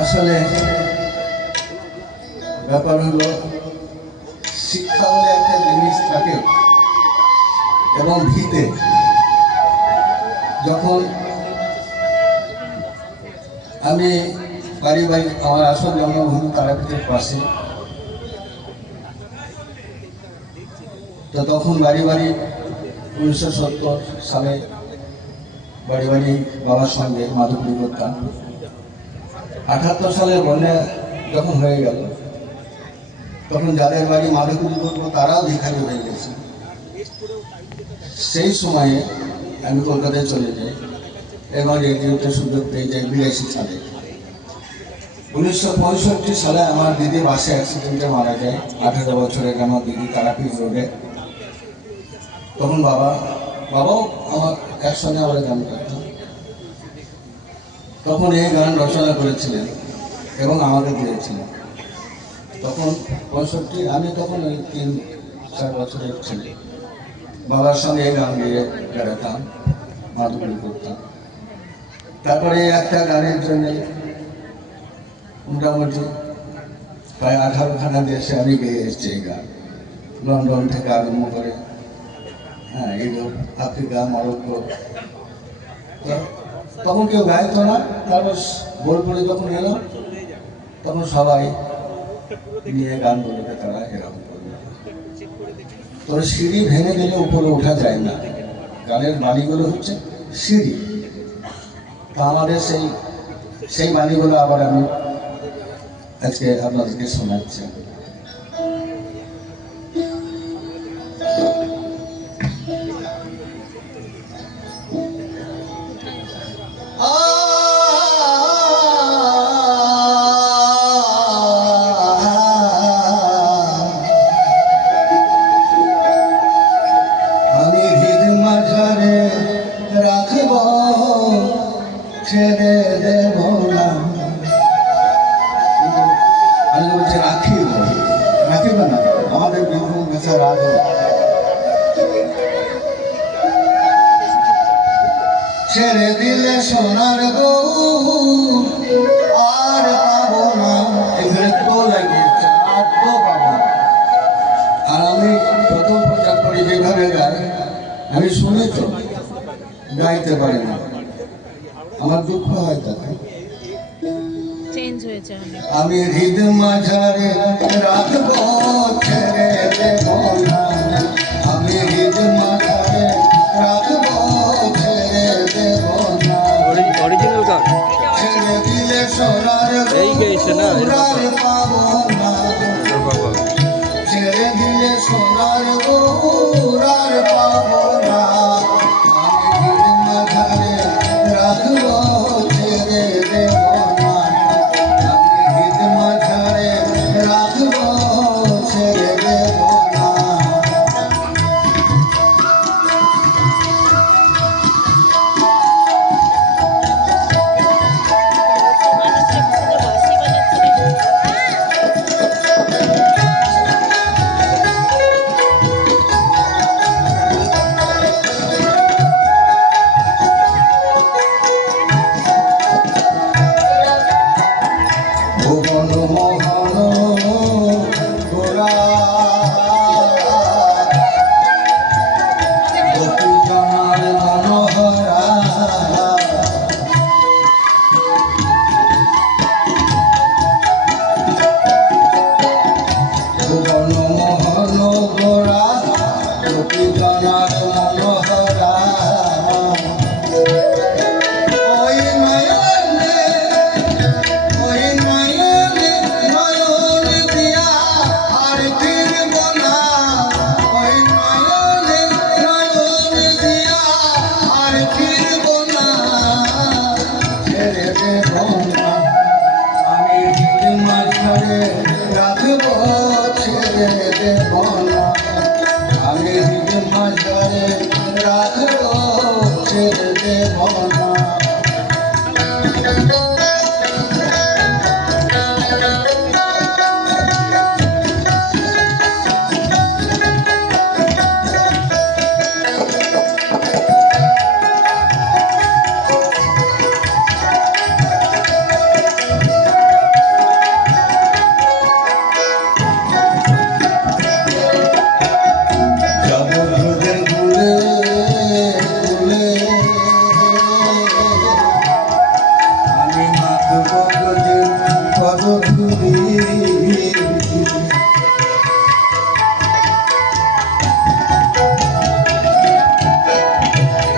আসলে ব্যাপার হলো শিক্ষা বলে একটা জিনিস থাকে এবং ভিতে যখন আমি পারিবারিক আমার আসল জন্মভূমি তারাপীঠের পাশে, তো তখন বাড়ি 1970 সালে বাড়ি বাবার সঙ্গে মাধবপুরি করতাম। 78 সালে বন্যা যখন হয়ে গেল তখন যাদের বাড়ি মাধবপুরি করবো তারাও ভিখারি হয়ে গেছে। সেই সময়ে আমি কলকাতায় চলে যাই এবং রেডিওতে সুযোগ পেয়ে যাই 82 সালে। 1965 সালে আমার দিদি বাসে অ্যাক্সিডেন্টে মারা যায়। 18 বছরের আমার দিদি তারাপীঠ রোডে। তখন বাবাও আমার একসঙ্গে আমরা গান করতাম। তখন এই গান রচনা করেছিলেন এবং আমাকে দিয়েছিলেন। তখন 65 আমি তখন ওই 3-4 বছরের ছেলে। বাবার সঙ্গে এই গান গিয়ে বেড়াতাম, মাধুরী করতাম। তারপরে একটা গানের জন্য মোটামুটি প্রায় 18খানা দেশে আমি গেয়ে এসেছি এই গান। লন্ডন থেকে আরম্ভ করে ইউরোপ, আফ্রিকা, মরক্কো। তখন কেউ গাইতো না। তারপর বোলপুরে যখন এলো তখন সবাই নিয়ে গানগুলোকে তারা এরকম করবে। তবে সিঁড়ি ভেঙে দিলে উপরে ওঠা যায় না। গানের বাণীগুলো হচ্ছে সিঁড়ি। তা আমাদের সেই বাণীগুলো আবার আমি আজকে আপনাদেরকে শোনাচ্ছি। আমি হৃদ মাঝারে রাখব, ছেড়ে দেব না। আমি বলছি রাখিব না, আমাদের বীরভূম ভাষা রাগ। ছেড়ে দিলে সোনার বউ আর পাবো না। এখানে তো লাগিয়েছে, আর তো পাবো না। আর আমি প্রথম প্রচার করি যেভাবে গাই, আমি শুনি তো গাইতে পারি না, আমার দুঃখ হয় তাতে। আমি হৃদ মাঝারে রাখবো, ছেড়ে দেব না। আমি হৃদ মাঝারে রাখবো, ছেড়ে দেব না। অরিজিনাল গান ছেড়ে দিলে সোনার এই গেছে না পাবো না। ছেড়ে দিলে সোনার আর পাবো না। আমি হৃদ মাঝারে রাখবো, ছেড়ে দেব না। আমি হৃদ মাঝারে রাখবো, ছেড়ে দেব না। ভুবন মোহন গোরা গোপী জনার মনোহরা। ভুবন মোহন গোরা গোপী জনার মনোহরা। ওই নয়নে নয়ন দিয়া আর ফিরব না। ওই নয়নে নয়ন দিয়া আর ফিরব না। ছেড়ে দেব না। আমি হৃদ মাঝারে রাখবো, ছেড়ে দেব না। আমি হৃদ মাঝারে রাখবো, ছেড়ে দেব না। যুবকদের পদধূলি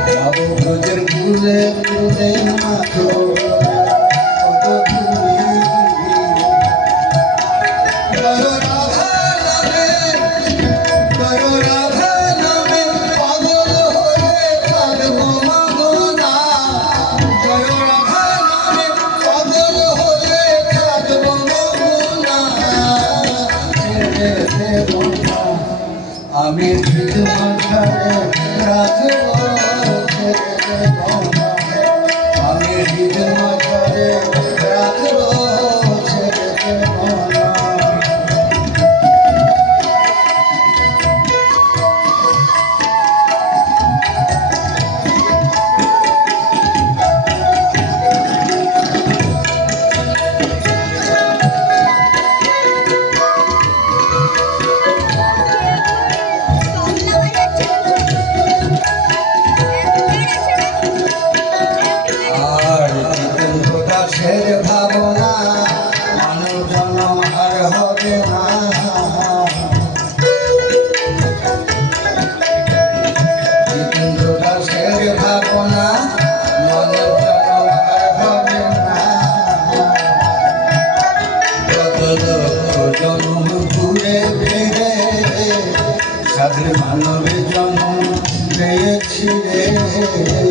নবব্রজের কুলে কুলে মাথো পদধূলি জয় রাধা নামে জয় রাধা নামে পাগল হয়ে থাকবো মাগনা জয় রাধা নামে পাগল হয়ে থাকবো মাগনা ছেড়ে দেব না আমি ঠিক মাঝারে রাখবো ছেড়ে দেব না আমি ঠিক মাঝারে রাখবো ছেড়ে দেব না আর জিতেন্দ্র দাসের ভাবনা মানব জনম আর হবে না জিতেন্দ্র দাসের ভাবনা মানব জনম আর হবে না কত লক্ষ জনম ঘুরে ফিরে সাধু মানবের জন্ম পেয়েছি রে